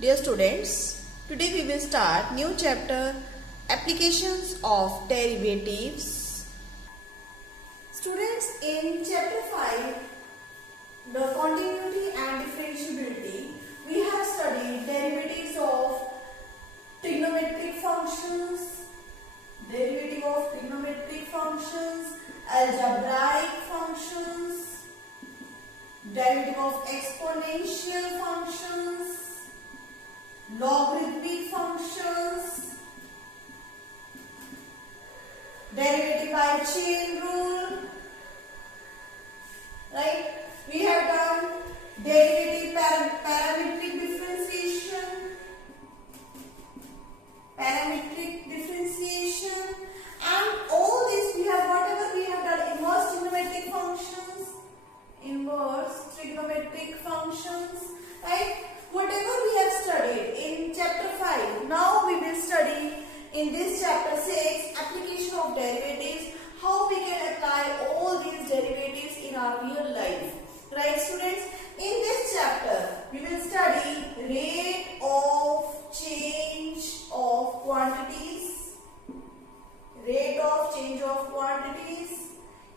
Dear students, today we will start new chapter Applications of Derivatives. Students, in chapter 5, the continuity and differentiability, we have studied derivatives of trigonometric functions, algebraic functions, derivative of exponential functions, logarithmic functions, derivative by chain rule, right? We have done derivative parametric differentiation, and all this we have, whatever we have done, inverse trigonometric functions, right? Whatever we have studied in chapter 5, now we will study in this chapter 6, application of derivatives, how we can apply all these derivatives in our real life. Right, students? In this chapter, we will study rate of change of quantities.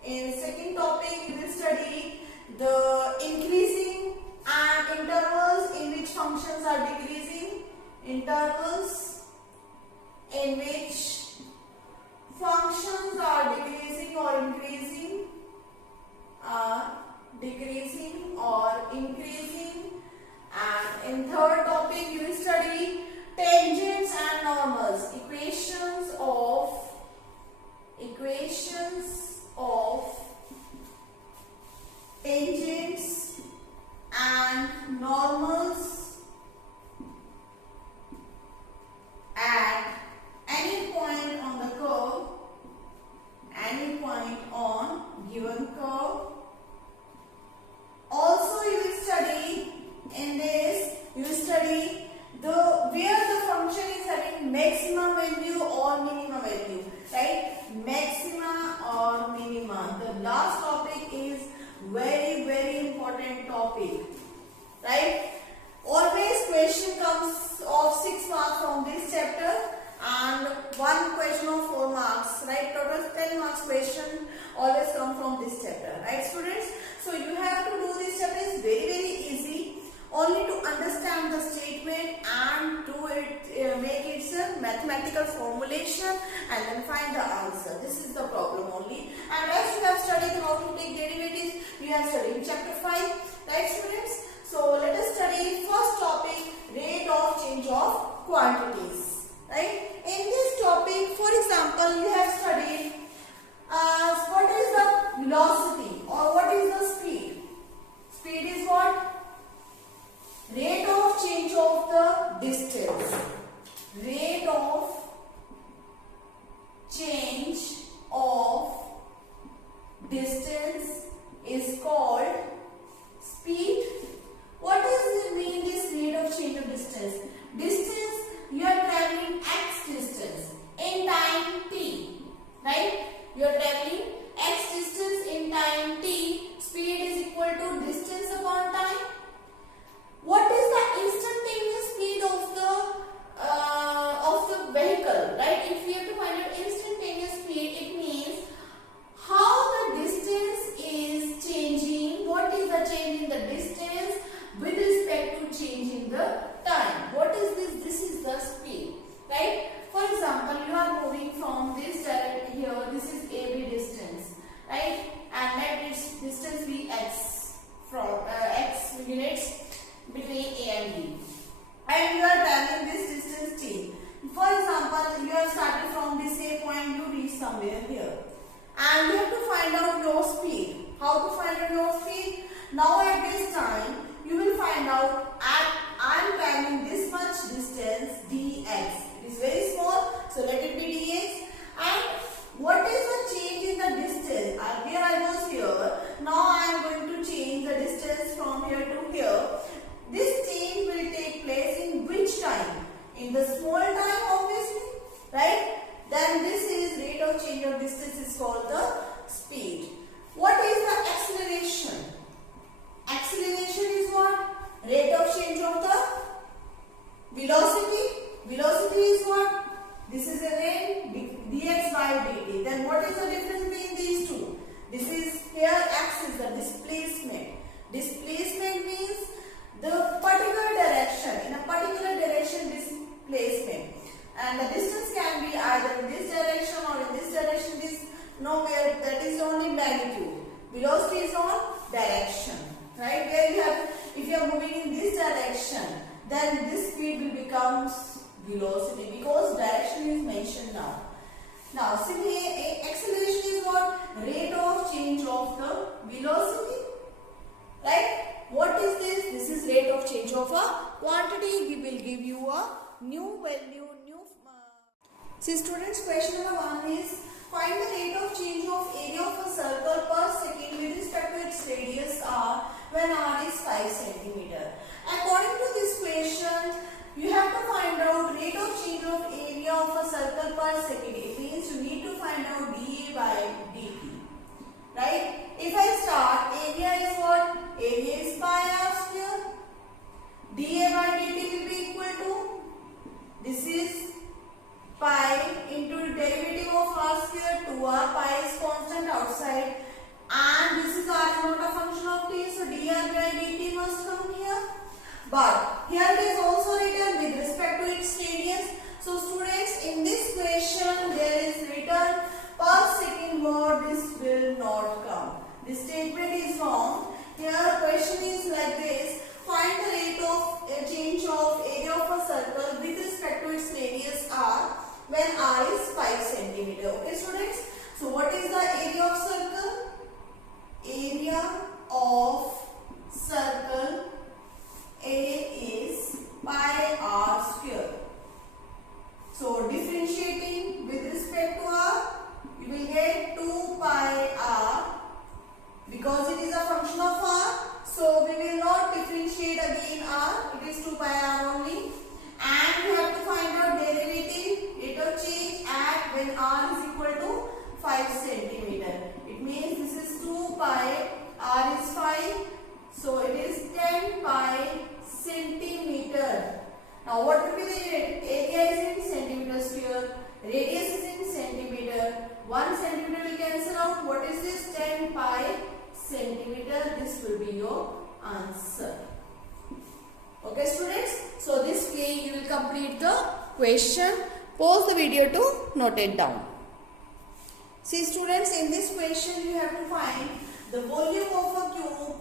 In second topic, we will study the increasing and intervals in which functions are decreasing. Intervals in which functions are decreasing or increasing, and in third topic we will study tangents and normals, equations of tangents and normals at any point on the curve, given curve. Also, you will study in this, where the function is having maximum value or minimum value, right? Maxima or minima. The last topic is very, very important topic, right? Always question comes of 6 marks from this chapter and one question of 4 marks, right? Total 10 marks question always come from this chapter, right, students? So you have to do this chapter. Is very, very easy. Only to understand the statement and do it, make its mathematical formulation and then find the answer. This is the problem only. And as you have studied how to take derivatives, we have studied in chapter 5, right, students? So let us study first topic, rate of change of quantities, right? In this topic, for example, you have studied what is the velocity or what is the speed. Speed is what? Rate of change of the distance. Rate of change of distance is called speed. What does it mean, this rate of change of distance? Distance, you are traveling x distance in time t, right? You are traveling x distance in time t. Speed is equal to distance upon time. What is the instantaneous speed of the vehicle, right? If we have to find out instantaneous speed, it means how the distance is changing. What is the change in the distance with respect to change in the time? What is this? This is the speed, right? For example, you are moving from this direction here. This is AB distance, right? And let this distance be x from x units between A and B, and you are traveling this distance t. For example, you have started from this A point, you reach somewhere here, and you have to find out your speed. How to find out your speed? Now at this time, you will find out I am traveling this much distance dx. It is very small, so let it be dx. And what is the change in the distance? Earlier I was here, now I am going to change the distance from here to here. This change will take place in which time? In the small time, obviously, right? Then this is rate of change of distance is called the speed. What is the acceleration? Acceleration is what? Rate of change of the and the distance can be either in this direction or in this direction. It is nowhere, that is only magnitude. Velocity is on direction, right? Where you have, if you are moving in this direction, then this speed will become velocity because direction is mentioned now. Now, see, acceleration is what? Rate of change of the velocity, right? What is this? This is rate of change of a quantity. We will give you a new value, See students, question number 1 is find the rate of change of area of a circle per second with respect to its radius r when r is 5 cm. According to this question, you have to find out rate of change of area of a circle per second. It means you need to find out dA by dt. Right? If I start, area is what? Area is pi r square. dA by dt will be equal to, this is pi into derivative of r square 2r. Pi is constant outside and this is r is not a function of t, so dr by dt must come here. But here it is also written with respect to its radius. So students, in this question there is written per second word, this will not come. This statement is wrong. Here question is like this: find the rate of change of area of a circle with respect to its radius r when r is 5 cm. Okay students, so what is the area of circle? Area of circle A is pi r square. So differentiating with respect to r, you will get 2 pi r because it is a function of r. So we will not differentiate again r, it is 2 pi r only. And we have to find out derivative, rate of change at when r is equal to 5 cm. It means this is 2 pi, r is 5, so it is 10 pi centimeter. Now what will be the unit? Area is in centimeter square, radius is in centimeter. 1 centimeter will cancel out. What is this? 10 pi centimeter. This will be your answer. Okay students, so this way you will complete the question. Pause the video to note it down. See students, in this question you have to find the volume of a cube.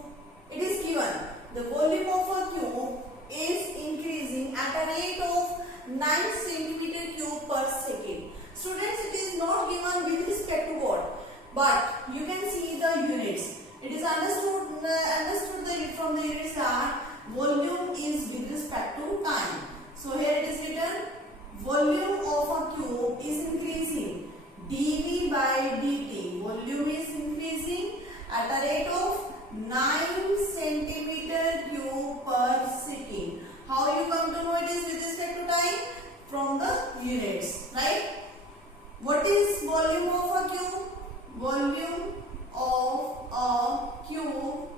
It is given the volume of a cube is increasing at a rate of 9 centimeter cube per second. Students, it is not given with respect to what, but you can see the units. It is understood from the units that volume is with respect to time. So here it is written, volume of a cube is increasing dV by dt. Volume is increasing at a rate of 9 centimeter cube per second. How you come to know it is with respect to time? From the units, right? What is volume of a cube? Volume of a cube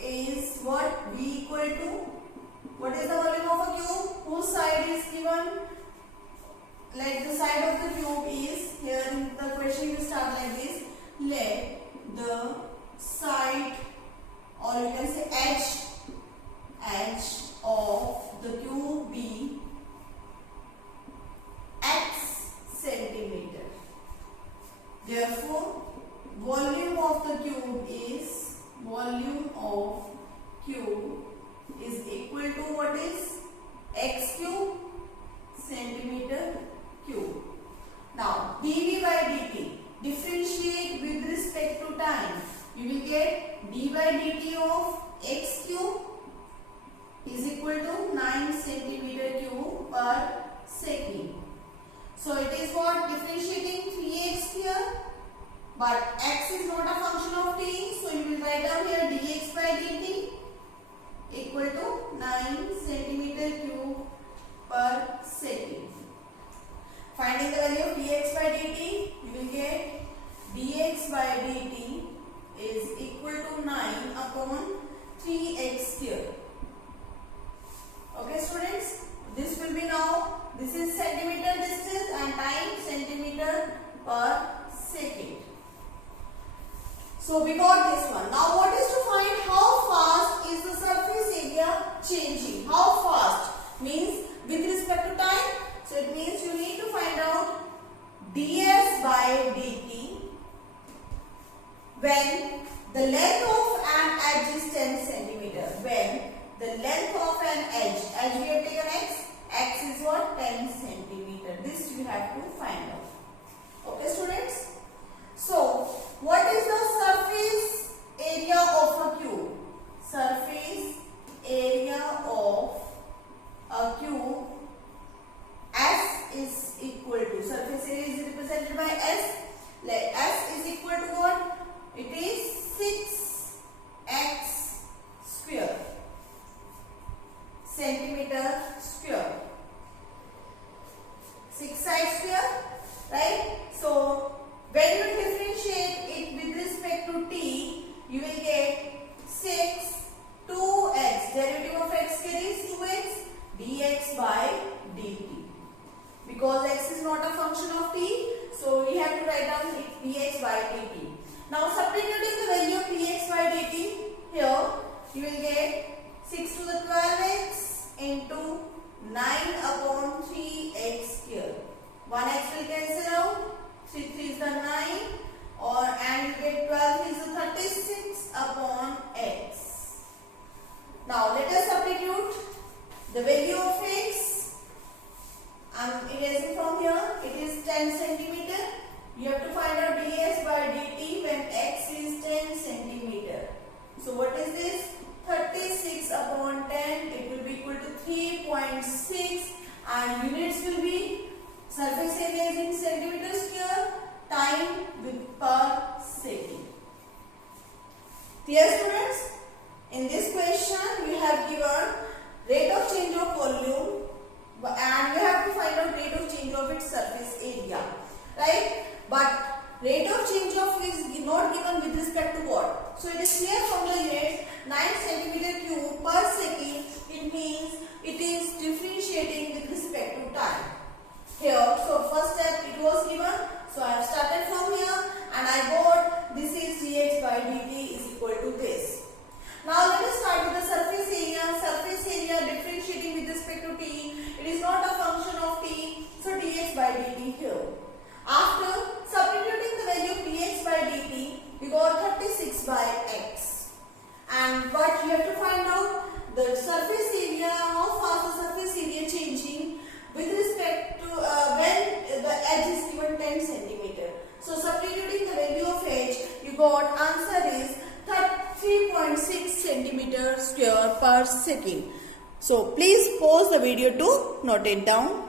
is what? V equal to, what is the volume of a cube? Whose side is given? Like the side of the cube is, here in the question you start like this: let the side, or you can say edge of the cube be x centimeter. Therefore, volume of the cube is equal to what is? X cube centimeter cube. Now dV by dt, differentiate with respect to time. You will get d by dt of x cube is equal to 9 centimeter cube per second. So it is what? Differentiating 3x here, but x is not a function of t, so you will write down here dx by dt equal to 9 centimeter cube per second. Finding the value of dx by dt, you will get dx by dt is equal to 9 upon 3x square. Okay students, this will be now, this is centimeter distance and time centimeter per second. So we got this one. Now what is to find how fast is the surface area changing? How fast means with respect to time it means you need to find out ds by dt when the length of an edge is 10 centimeter. When the length of an edge we have taken x is what? 10 centimeter. This you have to find out. Okay, students? So, what is the surface area of a cube? Surface area of a cube, S is equal to, surface area is represented by S. Like S is equal to what? It is 6x square, centimeter square. 6 side square, right? So, when you differentiate it with respect to t, you will get 6 2x, derivative of x carries 2x, dx by dt. Because x is not a function of t, so we have to write down it dx by dt. Now substituting the value of dx by dt here, you will get 6 to the 12x into 9 upon 3x square. 1x will cancel out, 3 is the 9, and you get 12 is the 36 upon x. Now let us substitute the value of x. I am erasing from here. It is 10 centimeter. You have to find out ds by dt when x is 10 centimeter. So what is this? 36 upon 10. It will be equal to 3.6, and units will be surface area is in centimeter square, time with per second. Clear, students? In this question, we have given rate of change of volume and we have to find out rate of change of its surface area, right? But rate of change of is not given with respect to what? So it is clear from the units 9 centimeter cube per second. It means it is differentiating with respect to time. Here, so first step it was given. So I have started from here and I got this is dx by dt is equal to this. Now let us start with the surface area. Surface area differentiating with respect to t. It is not a function of t. So dx by dt here. After substituting the value of dx by dt, we got 36 by x. And what you have to find out the surface area, how fast the surface area changing with respect to when the edge is given 10 centimeter. So substituting the value of edge, you got answer is 3.6 centimeter square per second. So please pause the video to note it down.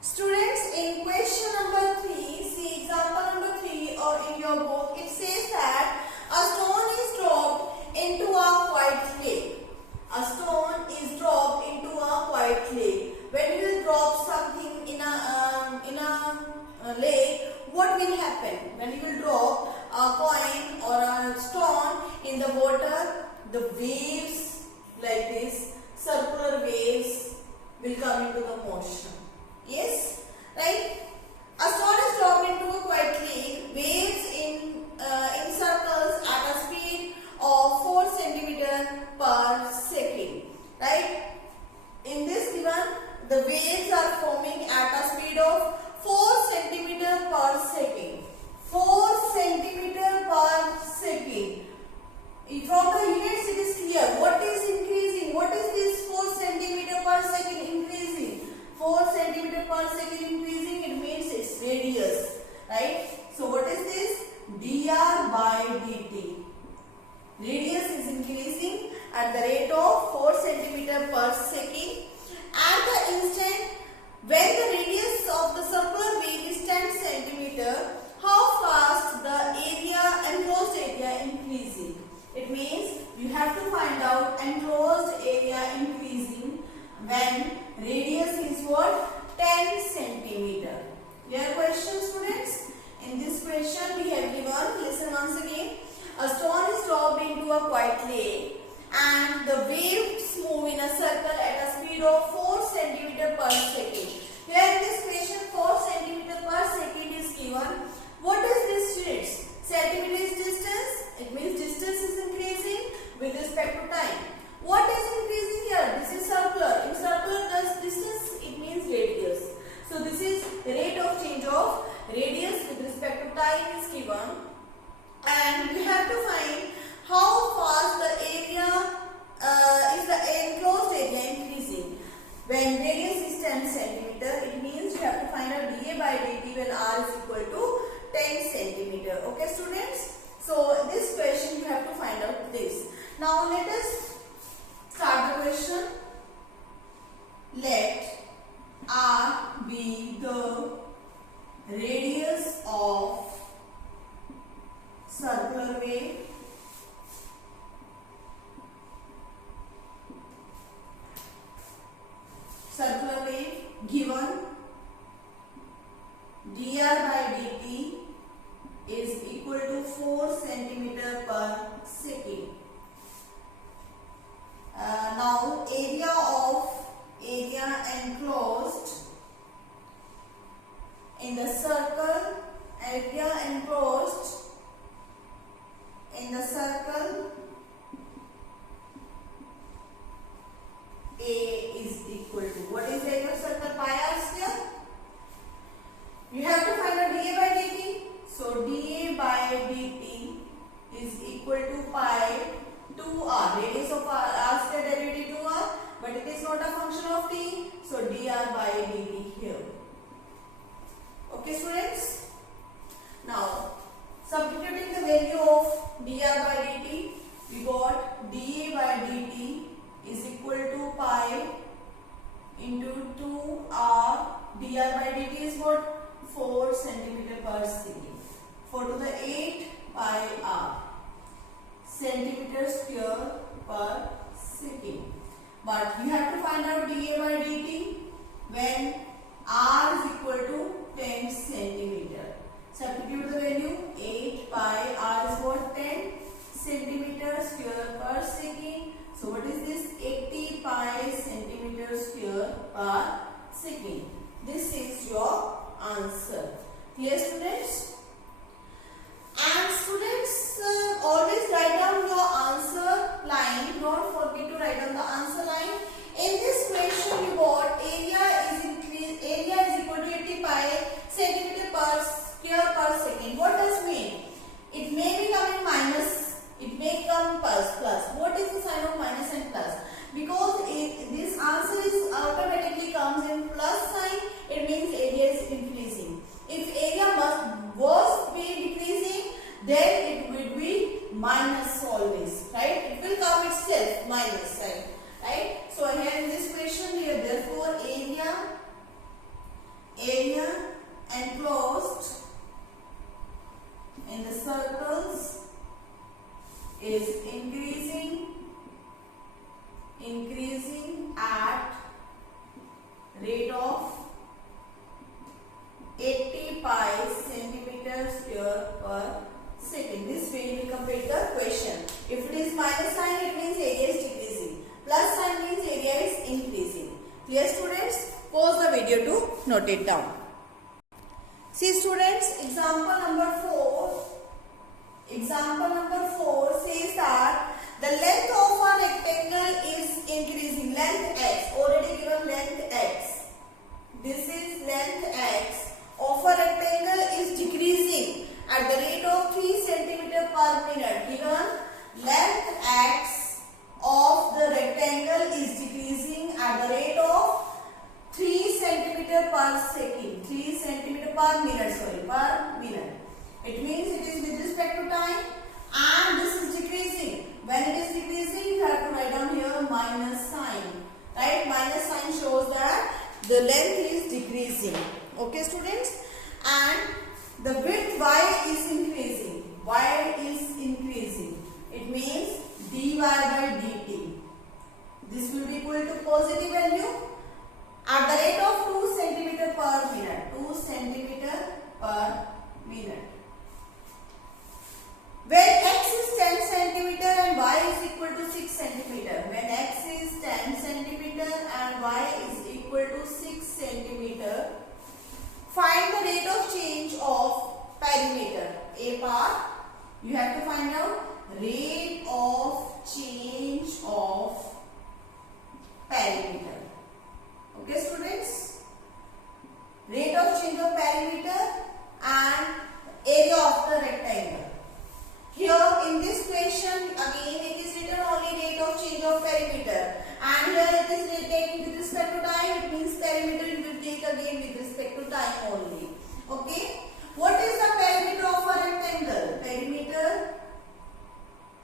Students, in question number 3, see example number 3 or in your book, it says that a stone is dropped into a white lake. A stone is dropped into a white lake. When you will drop something in a lake, what will happen? When you will drop a coin or a stone in the water, the waves like this, circular waves will come into the motion. Yes, right? A stone is dropped into a white lake. Waves in circles at a speed of 4 centimeter per second. Right? In this given, the waves are forming at a speed of 4 centimeter per second. 4 centimeter per second. From the units it is clear. What is increasing? What is this 4 centimeter per second increasing? 4 centimeter per second increasing, it means its radius. Right? So what is this? dr by dt. Radius is increasing at the rate of 4 centimeter per second. At the instant when the radius of the circular wave is 10 centimeter, how fast the area, enclosed area increasing? It means you have to find out enclosed area increasing when radius is what? 10 centimeter. Your question, students? In this question we have given, listen once again, a stone is dropped into a quiet lake and the waves move in a circle at a speed of 4 centimeter per second. Here in this question 4 centimeter per second is given. What is this units? Centimeter is distance. It means distance is increasing with respect to time. What is increasing here? This is circular. In circular, this distance it means radius. circular wave given dr by dt is equal to 4 centimeter per second. Now area enclosed in the circle, area enclosed in the circle A is equal to, what is the area of circle? Pi r square. You have to find out dA by dt. So dA by dt is equal to pi 2r. Radius of r square derivative 2r, but it is not a function of t. So dr by dt here. Okay, students. Now substituting the value of dr by dt, we got dA by dt is equal to pi into 2r. dr by dt is what? 4 centimeter per second. 4 to the 8 pi r centimeter square per second. But you have to find out dA by dt when r is equal to 10 centimeter. Substitute the value. 8 pi r is what? 10 centimeter square per second. So what is this? 80 pi centimeter square per second. This is your answer. Clear, students? And students, always write down your answer line. Don't forget to write down the answer line. In this question you got area is equal to 80 pi centimeter per square per second. What does it mean? It may be coming minus, it may come plus. What is the sign of minus and plus? Because this answer is automatically comes in plus sign, it means area is increasing. If area was be decreasing, then it will be minus always, right? It will come itself minus sign, right? So here in this question here, therefore area enclosed in the circles is increasing at rate of 80 pi centimeter square per second. This way you will complete the question. If it is minus sign, it means area is decreasing. Plus sign means area is increasing. Clear, students? Pause the video to note it down. See, students, example number 4. Example number 4 says that the length of a rectangle is increasing. Length x, already given length x. This is length x of a rectangle is decreasing at the rate of 3 cm per minute. Given length x of the rectangle is decreasing at the rate of 3 cm per second. 3 cm per minute, per minute. It means it is with respect to time and this is decreasing. When it is decreasing, you have to write down here minus sign. Right? Minus sign shows that the length is decreasing. Okay, students? And the width y is increasing. Y is increasing. It means dy by dt. This will be equal to positive value at the rate of 2 cm per minute. 2 cm per minute. When x is 10 cm and y is equal to 6 cm. When x is 10 cm and y is equal to 6 cm, find the rate of change of perimeter. A part, you have to find out rate of change of perimeter. Okay, students? Rate of change of perimeter and area of the rectangle. Here in this question, again it is written only rate of change of perimeter. And here it is taken with respect to time. It means perimeter you will take again with respect to time only. Okay? What is the perimeter of a rectangle? Perimeter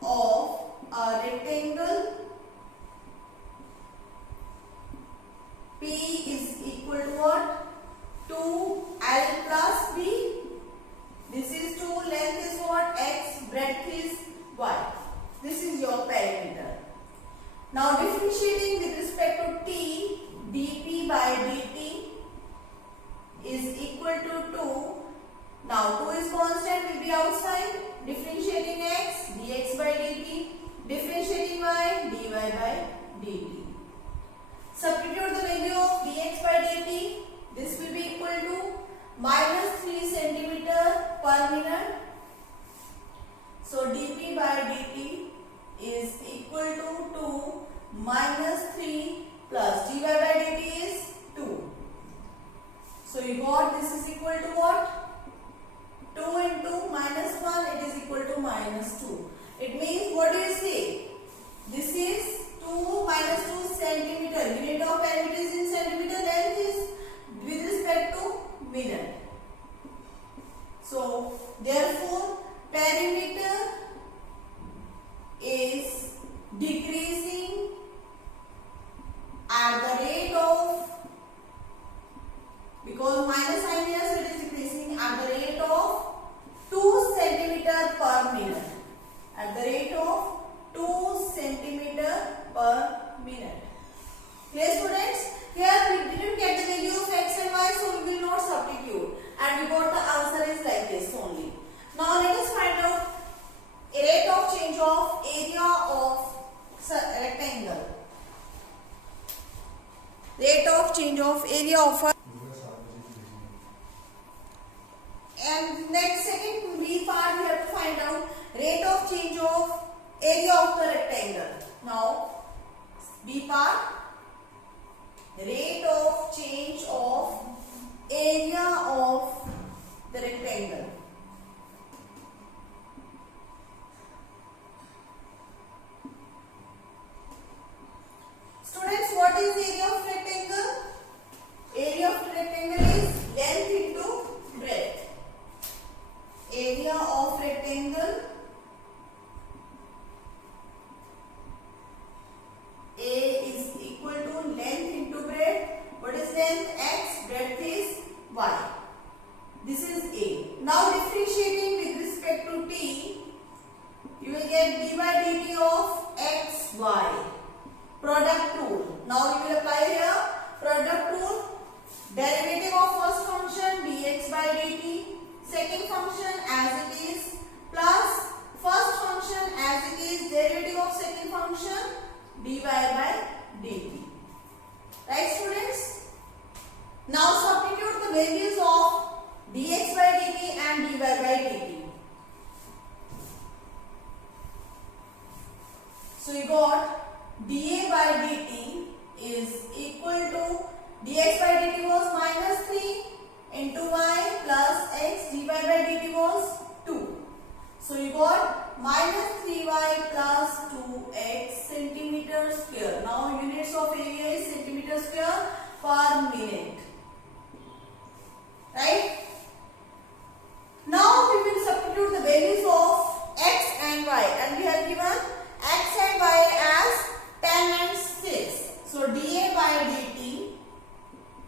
of a rectangle, P is equal to what? 2L plus B. This is 2, length is what? X, breadth is Y. This is your perimeter. Now differentiating with respect to T, dP dt. Substitute the value of dx by dt. This will be equal to minus 3 centimeter per minute. So dp by dt is equal to 2 minus 3 plus dy by dt is 2. So you got this is equal to what? 2 into minus 1, it is equal to minus 2. It means, what do you say? This is 2 minus 2 centimeter. Unit of perimeter is in centimeter, length is with respect to minute. So therefore perimeter is decreasing at the rate of, because minus sign here, so it is decreasing at the rate of 2 centimeter per minute. At the rate of 2 centimeter per minute. Clear, students? Here we didn't get the value of x and y, so we will not substitute. And we got the answer is like this only. Now let us find out a rate of change of area of rectangle. Rate of change of area of a, and next second B part we have to find out rate of change of area of the rectangle. Now B part, rate of change of area of the rectangle. Students, what is area of rectangle? Area of rectangle is length into breadth. Area of rectangle, A is equal to length into breadth. What is length? X, breadth is y. This is A. Now differentiating with respect to t, you will get d by dt of x, y. Product rule. Now you will apply here product rule. Derivative of first function dx by dt, second function as it is, plus first function as it is, derivative of second function dy by dt. Right, students? Now substitute the values of dx by dt and dy by dt. So you got dA by dt is equal to, dx by dt was minus 3 into y plus x, dy by dt was 2. So you got minus 3y plus 2x centimeter square. Now units of area is centimeter square per minute. Right? Now we will substitute the values of x and y, and we have given x and y as 10 and 6. So dA by dt,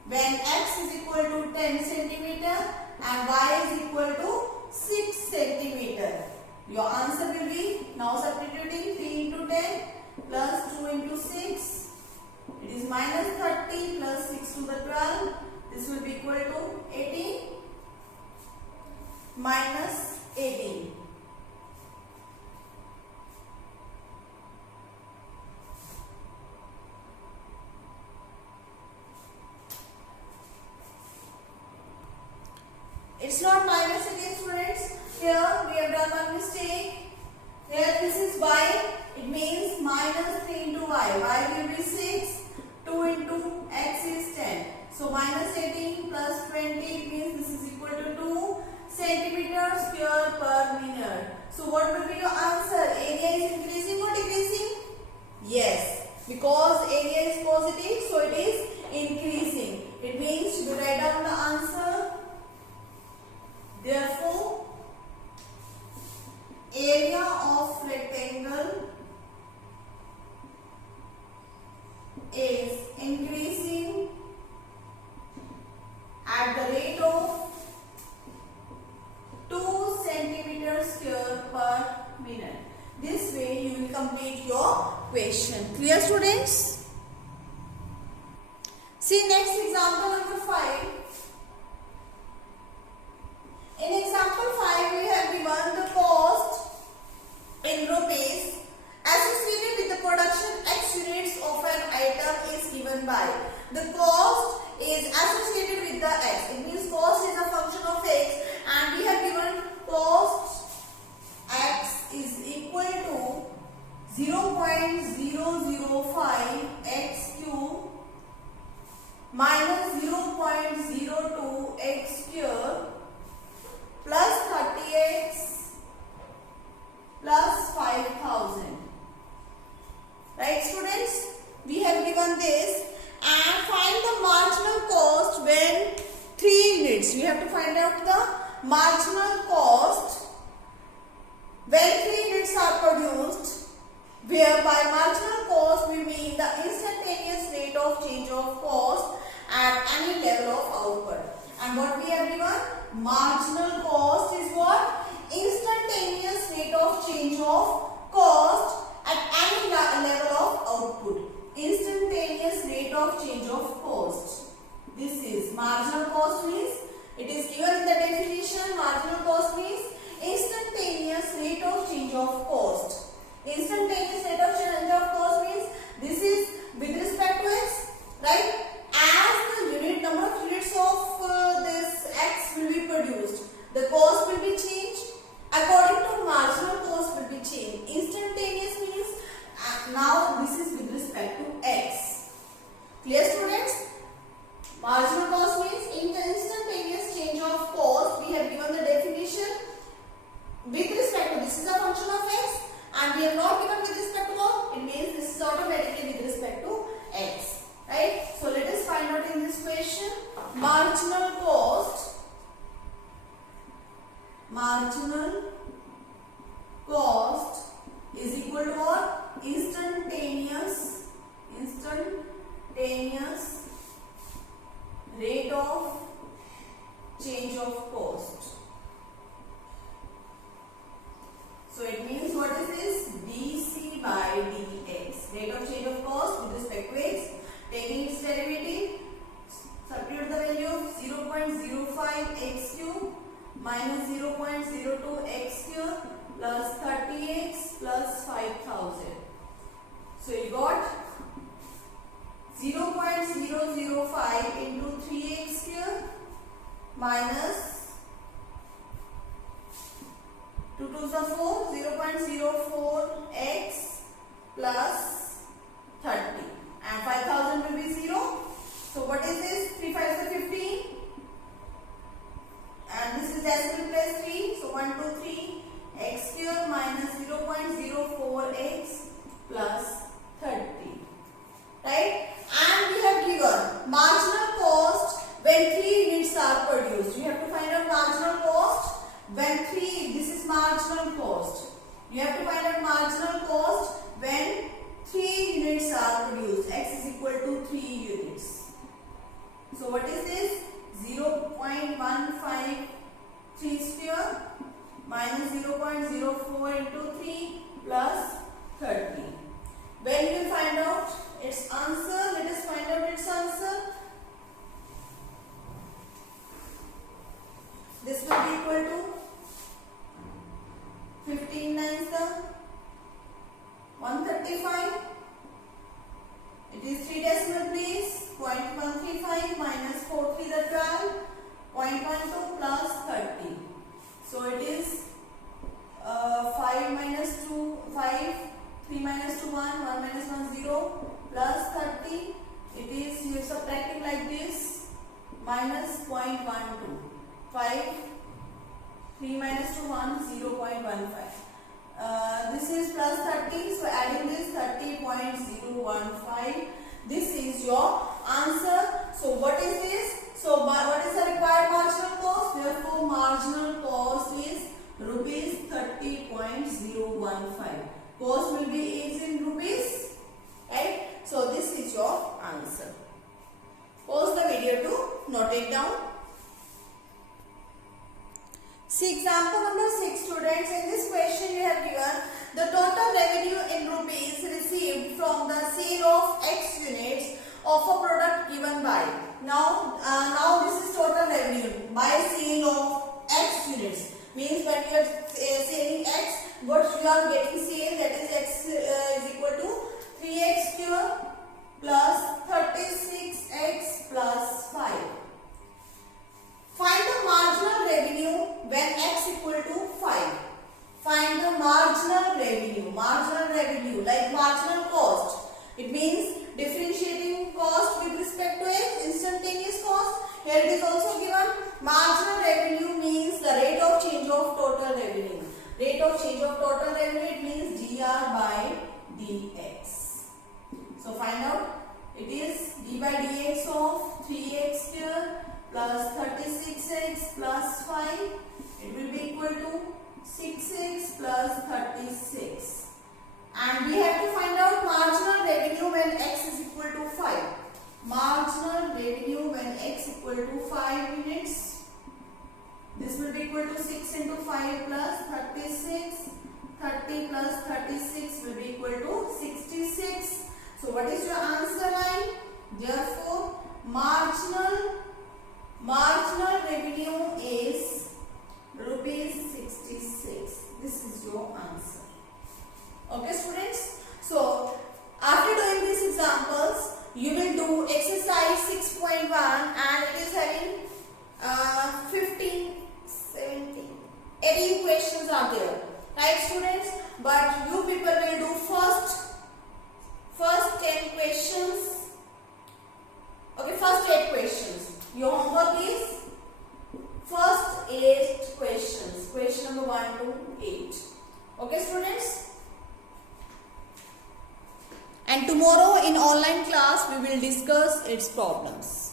when x is equal to 10 centimeter and y is equal to 6 centimeter. Your answer will be, now substituting 3 into 10 plus 2 into 6. It is minus 30 plus 6 to the 12. This will be equal to 18 minus 18. It's not minus again, students. Here we have done one mistake. Here this is y. It means minus 3 into y. Y will be 6. 2 into x is 10. So minus 18 plus 20 means this is equal to 2 centimeter square per minute. So what will be your answer? Area is increasing or decreasing? Yes. Because area is positive, so it is increasing. It means you write down the answer. Therefore, area of rectangle is increasing at the rate of 2 centimeter square per minute. This way you will complete your question. Clear, students? See next example number 5. In example 5, we have given the cost in rupees associated with the production X units of given by. The cost is associated with the x. It means cost is a function of x, and we have given cost x is equal to 0.005 x cube minus 0.02 x cube plus 30x plus 5000. Right, students? We have given this, and find the marginal cost when 3 units. We have to find out the marginal cost when 3 units are produced, where by marginal cost we mean the instantaneous rate of change of cost at any level of output. And what we have given? Marginal cost is what? Instantaneous rate of change of cost at any level of output. Instantaneous rate of change of cost. This is marginal cost means, it is given in the definition, marginal cost means instantaneous rate of change of cost. Instantaneous rate of change of cost means this is with respect to x, right? As the unit number of units of this x will be produced, the cost will be changed. According to marginal cost will be changed. Instantaneous means now this is with respect to x. Clear, students? Marginal cost means instantaneous change of cost. We have given the definition with respect to, this is a function of x, and we have not given with respect to what? It means this is automatically with respect to x. Right? So let us find out in this question. Marginal cost is equal to what? Instantaneous rate of change of cost. So it means what is this? dc by dx. Rate of change of cost with respect to x. Taking its derivative, substitute the value of 0.05 x cube minus 0.02 x cube plus 30x plus 5000. So you got 0.005 into 3x cube minus 2 2s are 4, 0.04x plus 30. And 5000 will be 0. So what is this? 3 5s are 15. And this is decimal place 3. So 1 2 3 x cube minus 0.04x plus 30. Right? And we have given marginal cost when 3 units are produced. You have to find out marginal cost when 3, this is marginal cost. You have to find out marginal cost when 3 units are produced. X is equal to 3 units. So what is this? 0.153 square minus 0.04 into 3 plus 30. When you will find out its answer, let us find out its answer. This will be equal to 15 nines the 135. It is 3 decimal place. 0.135 minus 4 3 the 12. 0.12 plus 30. So it is 5 minus 2 5. 3 minus 2 1. 1 minus 1 0 plus 30. It is, you are subtracting like this, minus 0.12. 5 3 minus 2 1 0.15. This is plus 30, so adding this 30.015. This is your answer. So what is this? So what is the required marginal cost? Therefore marginal cost is rupees 30.015. Cost will be is in rupees, right? So this is your answer. Pause the video to note it down. See example number 6, students. In this question you have given the total revenue in rupees received from the sale of X units of a product given by. Now this is total revenue by sale of X units. Means when you are selling X, what you are getting sale, that is X is equal to 3x cube plus 30. 36x plus 5. Find the marginal revenue when x equal to 5. Find the marginal revenue like marginal cost. It means differentiating cost with respect to x, instantaneous cost. Here it is also given. Marginal revenue means the rate of change of total revenue. Rate of change of total revenue, it means dr by dx. So find out. It is d by dx of 3x square plus 36x plus 5. It will be equal to 6x plus 36. And we have to find out marginal revenue when x is equal to 5. Marginal revenue when x equal to 5 units. This will be equal to 6 into 5 plus 36. 30 plus 36 will be equal to 66. So what is your answer line? Therefore, marginal revenue is rupees 66. This is your answer. Okay, students. So after doing these examples, you will do exercise 6.1 and it is having 15, 17, 18 questions are there. Right, students? But you people will do first 10 questions. Okay, first 8 questions. Your homework is first 8 questions. Question number 1 to 8. Okay, students? And tomorrow in online class we will discuss its problems.